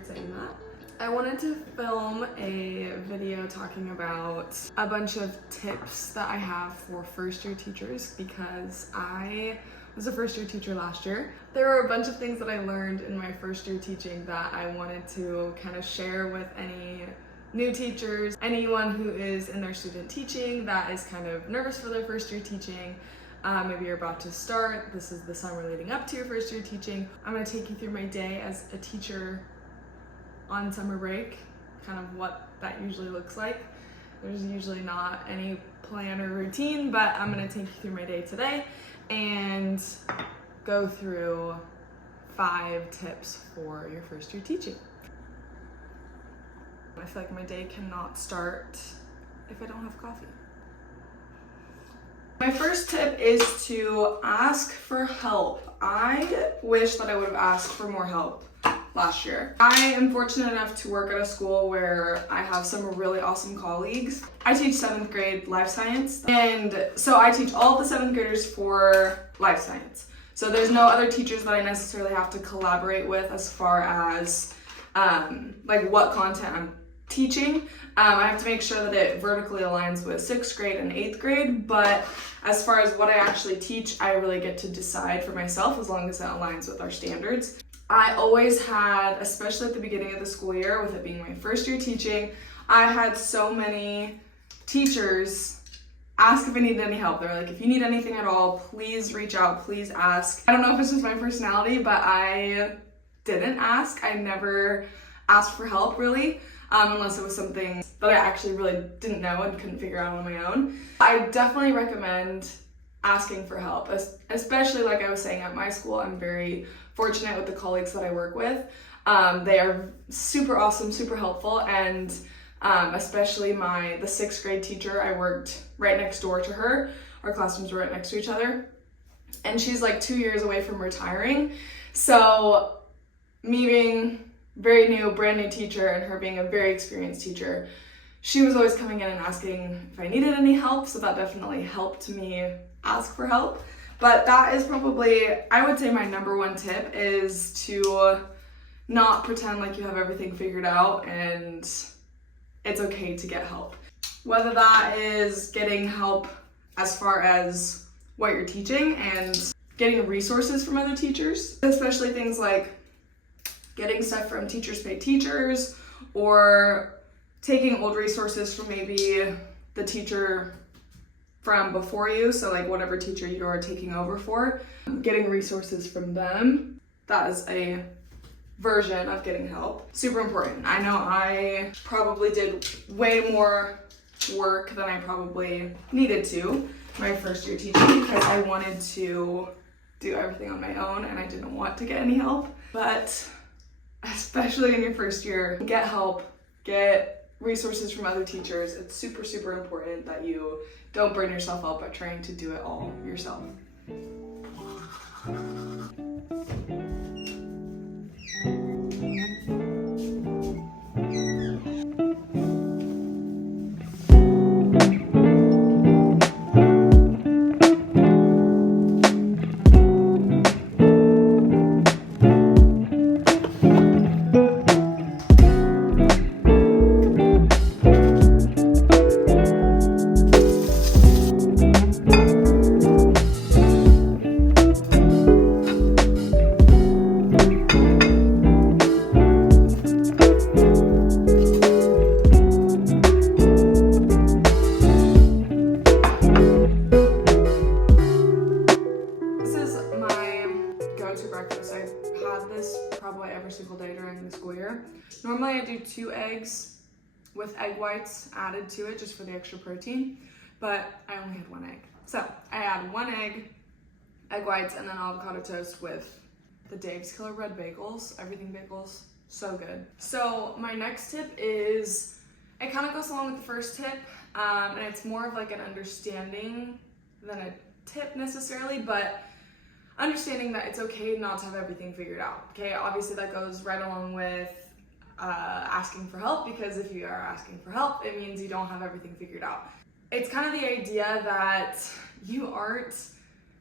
weird saying that. I wanted to film a video talking about a bunch of tips that I have for first year teachers because I was a first year teacher last year. There were a bunch of things that I learned in my first year teaching that I wanted to kind of share with any new teachers, anyone who is in their student teaching that is kind of nervous for their first year teaching. Maybe you're about to start, this is the summer leading up to your first year teaching. I'm gonna take you through my day as a teacher on summer break, kind of what that usually looks like. There's usually not any plan or routine, but I'm gonna take you through my day today and go through 5 tips for your first year teaching. I feel like my day cannot start if I don't have coffee. My first tip is to ask for help. I wish that I would have asked for more help last year. I am fortunate enough to work at a school where I have some really awesome colleagues. I teach 7th grade life science, and so I teach all of the 7th graders for life science. So there's no other teachers that I necessarily have to collaborate with as far as like what content I'm teaching. I have to make sure that it vertically aligns with 6th grade and 8th grade, but as far as what I actually teach, I really get to decide for myself as long as it aligns with our standards. I always had, especially at the beginning of the school year, with it being my first year teaching, I had so many teachers ask if I needed any help. They're like, if you need anything at all, please reach out, please ask. I don't know if it's just my personality, but I didn't ask. I never asked for help really. Unless it was something that I actually really didn't know and couldn't figure out on my own. I definitely recommend asking for help, especially like I was saying at my school. I'm very fortunate with the colleagues that I work with. They are super awesome, super helpful, and especially the 6th grade teacher, I worked right next door to her. Our classrooms were right next to each other, and she's like 2 years away from retiring. So me being very new, brand new teacher, and her being a very experienced teacher, she was always coming in and asking if I needed any help, so that definitely helped me ask for help. But that is probably, I would say, my number one tip is to not pretend like you have everything figured out, and it's okay to get help. Whether that is getting help as far as what you're teaching and getting resources from other teachers, especially things like getting stuff from Teachers Pay Teachers, or taking old resources from maybe the teacher from before you, so like whatever teacher you are taking over for, getting resources from them. That is a version of getting help. Super important. I know I probably did way more work than I probably needed to my first year teaching because I wanted to do everything on my own and I didn't want to get any help. But especially in your first year, get help, get resources from other teachers. It's super, super important that you don't burn yourself out by trying to do it all yourself. Normally I do 2 eggs with egg whites added to it just for the extra protein, but I only had 1 egg. So I add 1 egg, egg whites, and then avocado toast with the Dave's Killer Bread bagels, everything bagels, so good. So my next tip is, it kind of goes along with the first tip, and it's more of like an understanding than a tip necessarily, but understanding that it's okay not to have everything figured out. Okay, obviously that goes right along with asking for help, because if you are asking for help, it means you don't have everything figured out. It's kind of the idea that you aren't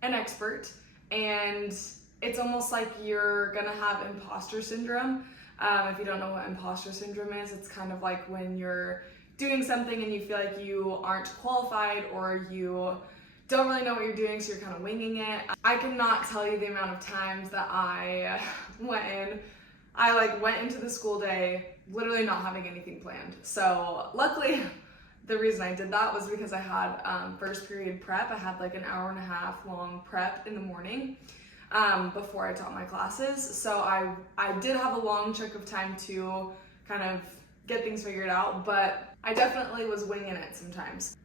an expert, and it's almost like you're gonna have imposter syndrome If you don't know what imposter syndrome is, it's kind of like when you're doing something and you feel like you aren't qualified or you don't really know what you're doing, so you're kind of winging it. I cannot tell you the amount of times that I went into the school day literally not having anything planned. So luckily, the reason I did that was because I had first period prep. I had like an hour and a half long prep in the morning before I taught my classes. So I did have a long chunk of time to kind of get things figured out, but I definitely was winging it sometimes.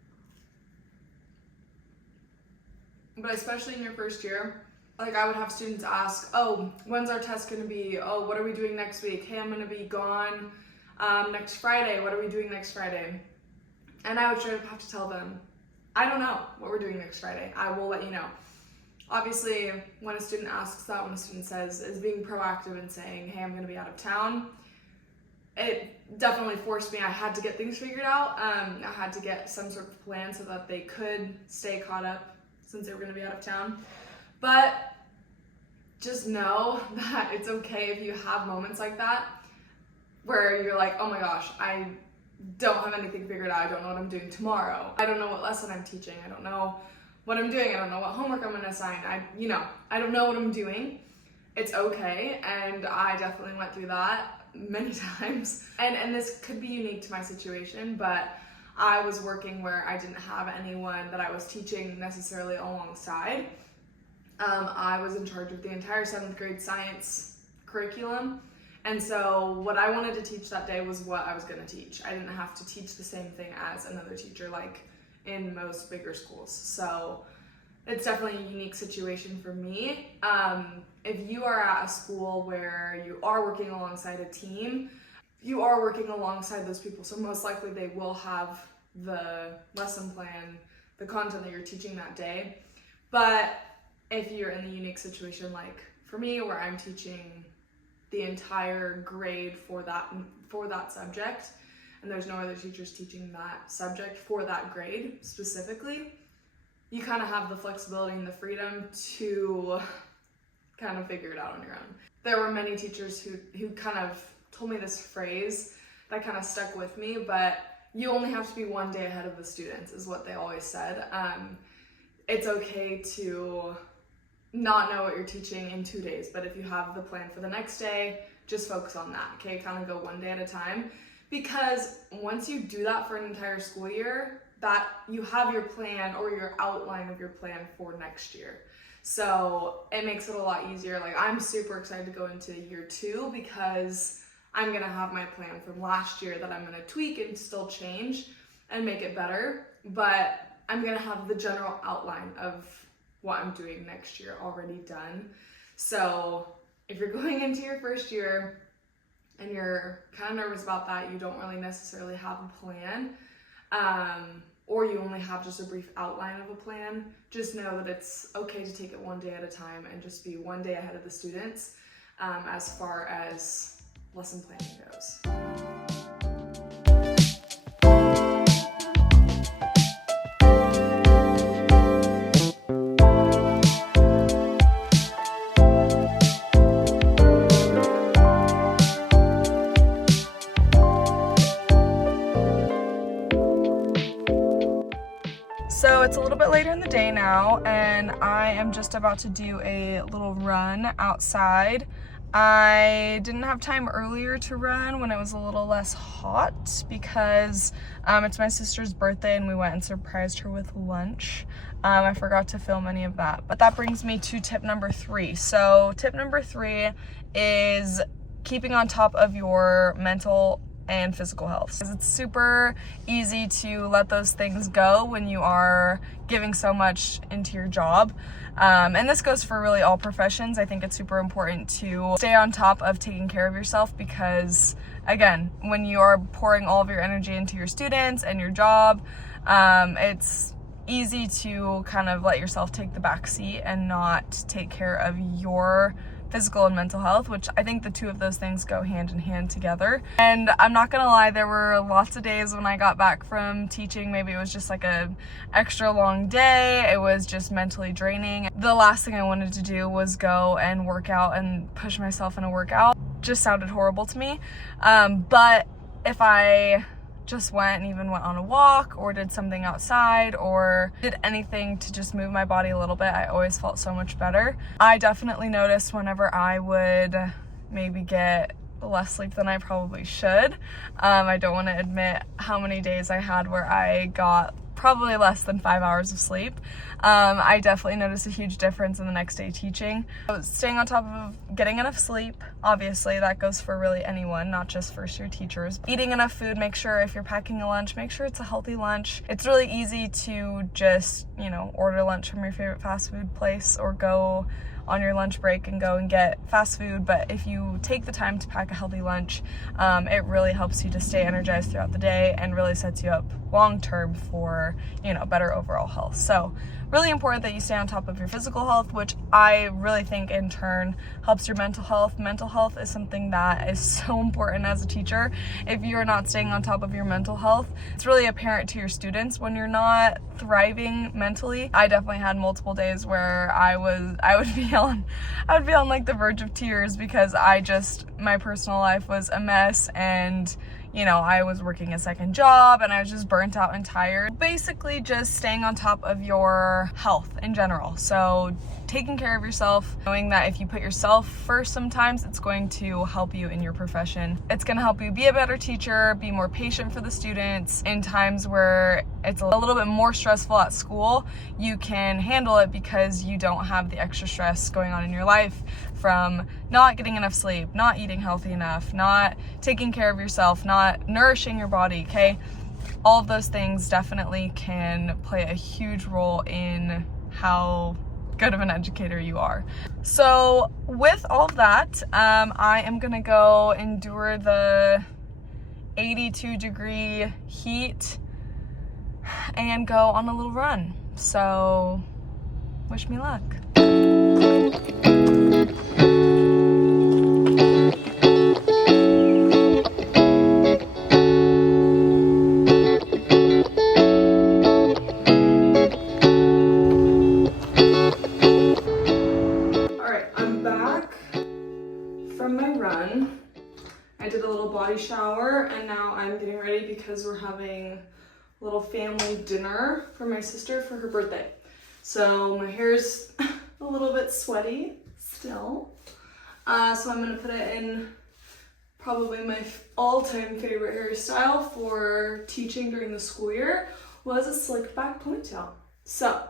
But especially in your first year, like I would have students ask, oh, when's our test gonna be? Oh, what are we doing next week? Hey, I'm gonna be gone next Friday. What are we doing next Friday? And I would straight up have to tell them, I don't know what we're doing next Friday. I will let you know. Obviously, when a student asks that, when a student says, is being proactive and saying, hey, I'm gonna be out of town, it definitely forced me. I had to get things figured out. I had to get some sort of plan so that they could stay caught up since they were gonna be out of town. But just know that it's okay if you have moments like that where you're like, oh my gosh, I don't have anything figured out. I don't know what I'm doing tomorrow. I don't know what lesson I'm teaching. I don't know what I'm doing. I don't know what homework I'm gonna assign. I don't know what I'm doing. It's okay, and I definitely went through that many times. And this could be unique to my situation, but I was working where I didn't have anyone that I was teaching necessarily alongside. I was in charge of the entire 7th grade science curriculum. And so what I wanted to teach that day was what I was going to teach. I didn't have to teach the same thing as another teacher like in most bigger schools. So it's definitely a unique situation for me. If you are at a school where you are working alongside a team, you are working alongside those people. So most likely they will have the lesson plan, the content that you're teaching that day. But if you're in the unique situation like for me, where I'm teaching the entire grade for that subject, and there's no other teachers teaching that subject for that grade specifically, you kind of have the flexibility and the freedom to kind of figure it out on your own. There were many teachers who kind of told me this phrase that kind of stuck with me, but you only have to be one day ahead of the students is what they always said. It's okay to not know what you're teaching in 2 days, but if you have the plan for the next day, just focus on that, okay? Kind of go one day at a time, because once you do that for an entire school year, that you have your plan or your outline of your plan for next year. So it makes it a lot easier. Like, I'm super excited to go into year 2 because I'm gonna have my plan from last year that I'm gonna tweak and still change and make it better, but I'm gonna have the general outline of what I'm doing next year already done. So if you're going into your first year and you're kind of nervous about that, you don't really necessarily have a plan, or you only have just a brief outline of a plan, just know that it's okay to take it one day at a time and just be one day ahead of the students as far as lesson planning goes. So it's a little bit later in the day now, and I am just about to do a little run outside. I didn't have time earlier to run when it was a little less hot because it's my sister's birthday and we went and surprised her with lunch. I forgot to film any of that, but that brings me to tip number 3. So tip number 3 is keeping on top of your mental and physical health. It's super easy to let those things go when you are giving so much into your job. And this goes for really all professions. I think it's super important to stay on top of taking care of yourself because, again, when you are pouring all of your energy into your students and your job, it's easy to kind of let yourself take the back seat and not take care of your physical and mental health, which I think the two of those things go hand in hand together. And I'm not gonna lie, there were lots of days when I got back from teaching, maybe it was just like a extra long day, it was just mentally draining. The last thing I wanted to do was go and work out and push myself in a workout. Just sounded horrible to me. But if I just went and even went on a walk or did something outside or did anything to just move my body a little bit, I always felt so much better. I definitely noticed whenever I would maybe get less sleep than I probably should. I don't want to admit how many days I had where I got probably less than 5 hours of sleep. I definitely noticed a huge difference in the next day teaching. So staying on top of getting enough sleep, obviously that goes for really anyone, not just first year teachers. Eating enough food, make sure if you're packing a lunch, make sure it's a healthy lunch. It's really easy to just, order lunch from your favorite fast food place or go on your lunch break and go and get fast food, but if you take the time to pack a healthy lunch, it really helps you to stay energized throughout the day and really sets you up long term for better overall health. So really important that you stay on top of your physical health, which I really think in turn helps your mental health. Mental health is something that is so important as a teacher. If you're not staying on top of your mental health, it's really apparent to your students when you're not thriving mentally. I definitely had multiple days where I would be on like the verge of tears because my personal life was a mess, and I was working a second job and I was just burnt out and tired. Basically just staying on top of your health in general. So taking care of yourself, knowing that if you put yourself first sometimes, it's going to help you in your profession. It's going to help you be a better teacher, be more patient for the students. In times where it's a little bit more stressful at school, you can handle it because you don't have the extra stress going on in your life from not getting enough sleep, not eating healthy enough, not taking care of yourself, not nourishing your body, okay? All of those things definitely can play a huge role in how good of an educator you are. So with all of that, I am gonna go endure the 82-degree heat and go on a little run. So wish me luck. I did a little body shower and now I'm getting ready because we're having a little family dinner for my sister for her birthday. So my hair's a little bit sweaty still. So I'm gonna put it in probably my all-time favorite hairstyle for teaching during the school year was a slick back ponytail. So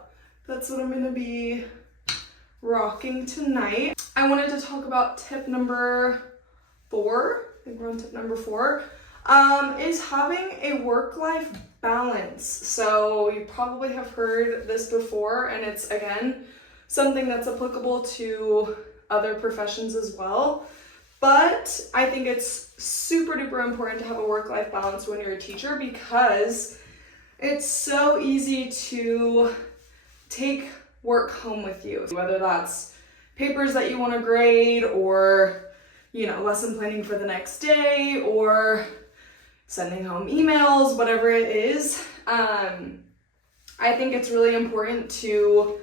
that's what I'm gonna be rocking tonight. I wanted to talk about tip number 4. I think we're on tip number 4, is having a work-life balance. So you probably have heard this before, and it's, again, something that's applicable to other professions as well. But I think it's super duper important to have a work-life balance when you're a teacher because it's so easy to take work home with you, whether that's papers that you want to grade or lesson planning for the next day or sending home emails, whatever it is. I think it's really important to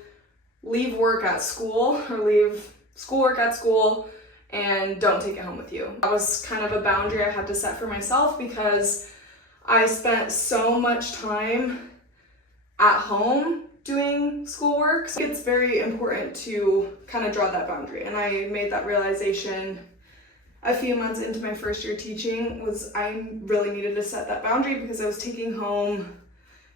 leave work at school or leave schoolwork at school and don't take it home with you. That was kind of a boundary I had to set for myself because I spent so much time at home doing schoolwork. So it's very important to kind of draw that boundary. And I made that realization a few months into my first year teaching was I really needed to set that boundary because I was taking home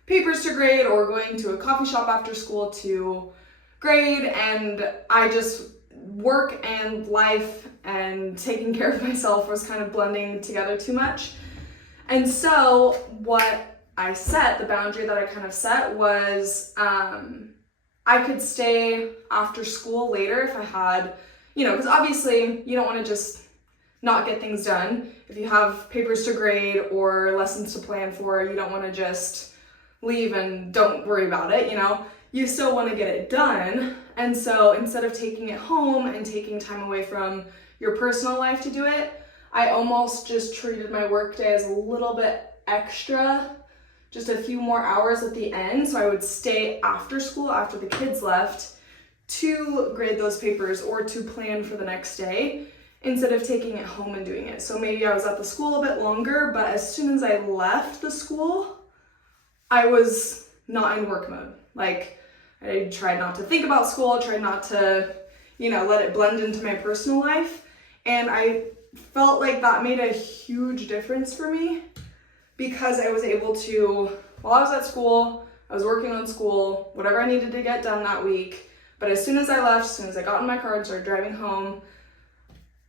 papers to grade or going to a coffee shop after school to grade, and I just work and life and taking care of myself was kind of blending together too much. And so what the boundary that I kind of set was I could stay after school later if I had, because obviously you don't want to just not get things done. If you have papers to grade or lessons to plan for, you don't want to just leave and don't worry about it, you still want to get it done. And so instead of taking it home and taking time away from your personal life to do it, I almost just treated my work day as a little bit extra, just a few more hours at the end. So I would stay after school, after the kids left, to grade those papers or to plan for the next day instead of taking it home and doing it. So maybe I was at the school a bit longer, but as soon as I left the school, I was not in work mode. Like, I tried not to think about school, tried not to, let it blend into my personal life. And I felt like that made a huge difference for me because I was able to, while I was at school, I was working on school, whatever I needed to get done that week. But as soon as I left, as soon as I got in my car and started driving home,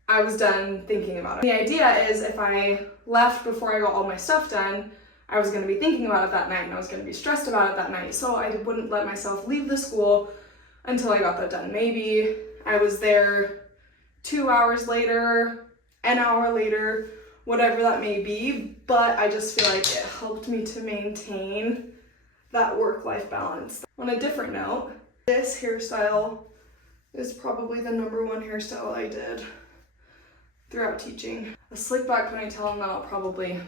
I was done thinking about it. The idea is if I left before I got all my stuff done, I was going to be thinking about it that night and I was going to be stressed about it that night. So I wouldn't let myself leave the school until I got that done. Maybe I was there 2 hours later, an hour later, whatever that may be. But I just feel like it helped me to maintain that work-life balance. On a different note, this hairstyle is probably the #1 hairstyle I did throughout teaching. A slick back ponytail, and then I'll probably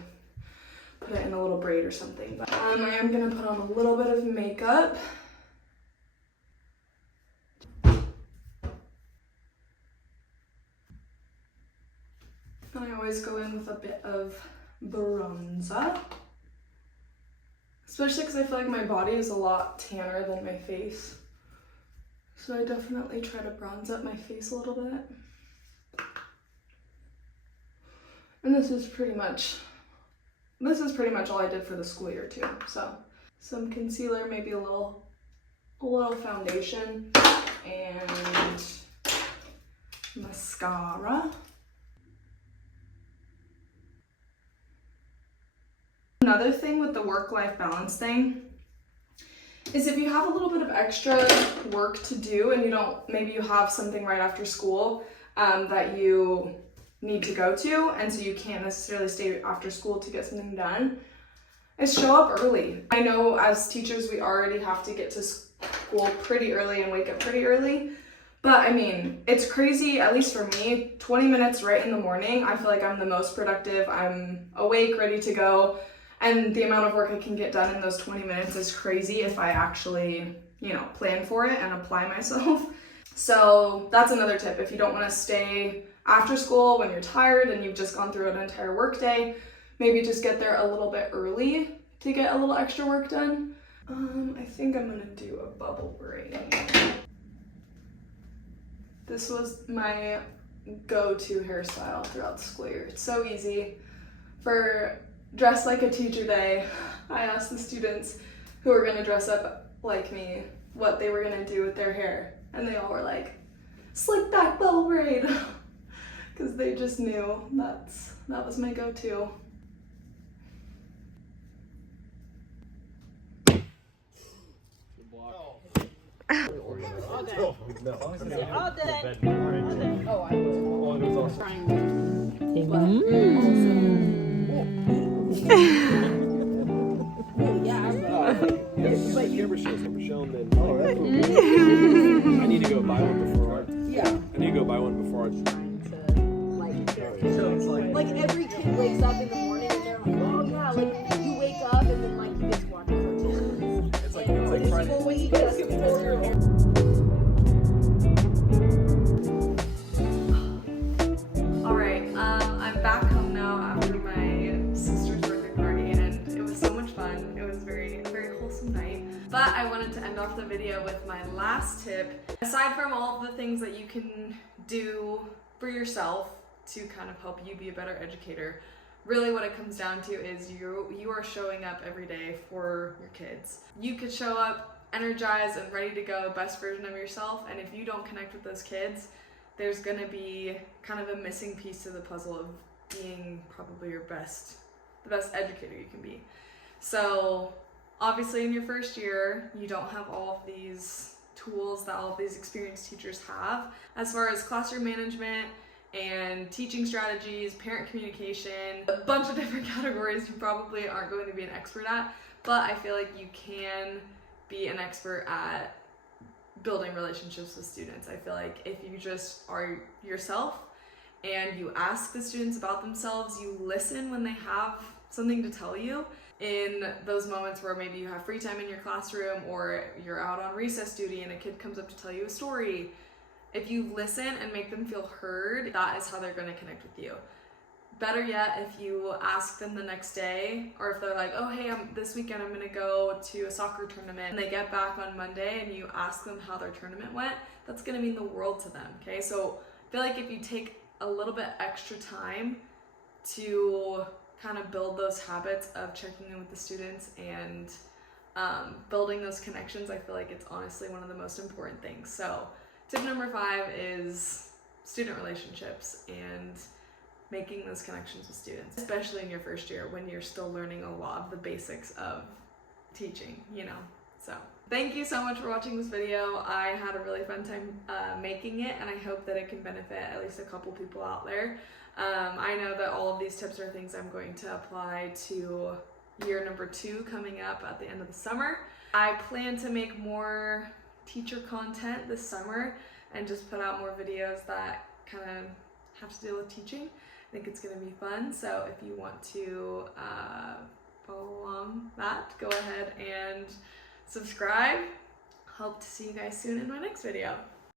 put it in a little braid or something. But I am gonna put on a little bit of makeup. And I always go in with a bit of bronzer. Especially because I feel like my body is a lot tanner than my face. So I definitely try to bronze up my face a little bit. And this is pretty much all I did for the school year too. So some concealer, maybe a little foundation, and mascara. Another thing with the work-life balance thing is if you have a little bit of extra work to do and maybe you have something right after school that you need to go to, and so you can't necessarily stay after school to get something done, is show up early. I know as teachers we already have to get to school pretty early and wake up pretty early, but I mean, it's crazy, at least for me, 20 minutes right in the morning, I feel like I'm the most productive. I'm awake, ready to go, and the amount of work I can get done in those 20 minutes is crazy if I actually, plan for it and apply myself. So that's another tip. If you don't want to stay after school when you're tired and you've just gone through an entire work day, maybe just get there a little bit early to get a little extra work done. I think I'm gonna do a bubble braid. This was my go-to hairstyle throughout the school year. It's so easy. For Dress Like a Teacher Day, I asked the students who were gonna dress up like me what they were gonna do with their hair, and they all were like, slick back bubble braid, because they just knew that was my go-to. I need to go buy one before. I need to go buy one before. Like every kid wakes up in the morning and they're like, oh yeah, like you wake up and then like you get to watch cartoons. It's like Friday. Well, when you get up before your Alright, I'm back home now after my sister's birthday party, and it was so much fun. It was a very wholesome night. But I wanted to end off the video with my last tip. Aside from all of the things that you can do for yourself to kind of help you be a better educator, really what it comes down to is you are showing up every day for your kids. You could show up energized and ready to go, best version of yourself, and if you don't connect with those kids, there's gonna be kind of a missing piece to the puzzle of being probably the best educator you can be. So obviously in your first year, you don't have all of these tools that all of these experienced teachers have as far as classroom management and teaching strategies, parent communication, a bunch of different categories you probably aren't going to be an expert at, but I feel like you can be an expert at building relationships with students. I feel like if you just are yourself and you ask the students about themselves, you listen when they have something to tell you, in those moments where maybe you have free time in your classroom or you're out on recess duty and a kid comes up to tell you a story, if you listen and make them feel heard, that is how they're going to connect with you. Better yet, if you ask them the next day, or if they're like, oh hey, this weekend I'm gonna go to a soccer tournament, and they get back on Monday and you ask them how their tournament went, that's gonna mean the world to them, okay? So I feel like if you take a little bit extra time to kind of build those habits of checking in with the students and building those connections, I feel like it's honestly one of the most important things. So tip number 5 is student relationships and making those connections with students, especially in your first year when you're still learning a lot of the basics of teaching, you know. So thank you so much for watching this video. I had a really fun time making it, and I hope that it can benefit at least a couple people out there. I know that all of these tips are things I'm going to apply to year number 2 coming up at the end of the summer. I plan to make more teacher content this summer and just put out more videos that kind of have to deal with teaching. I think it's going to be fun, so if you want to follow along that, go ahead and subscribe. Hope to see you guys soon in my next video.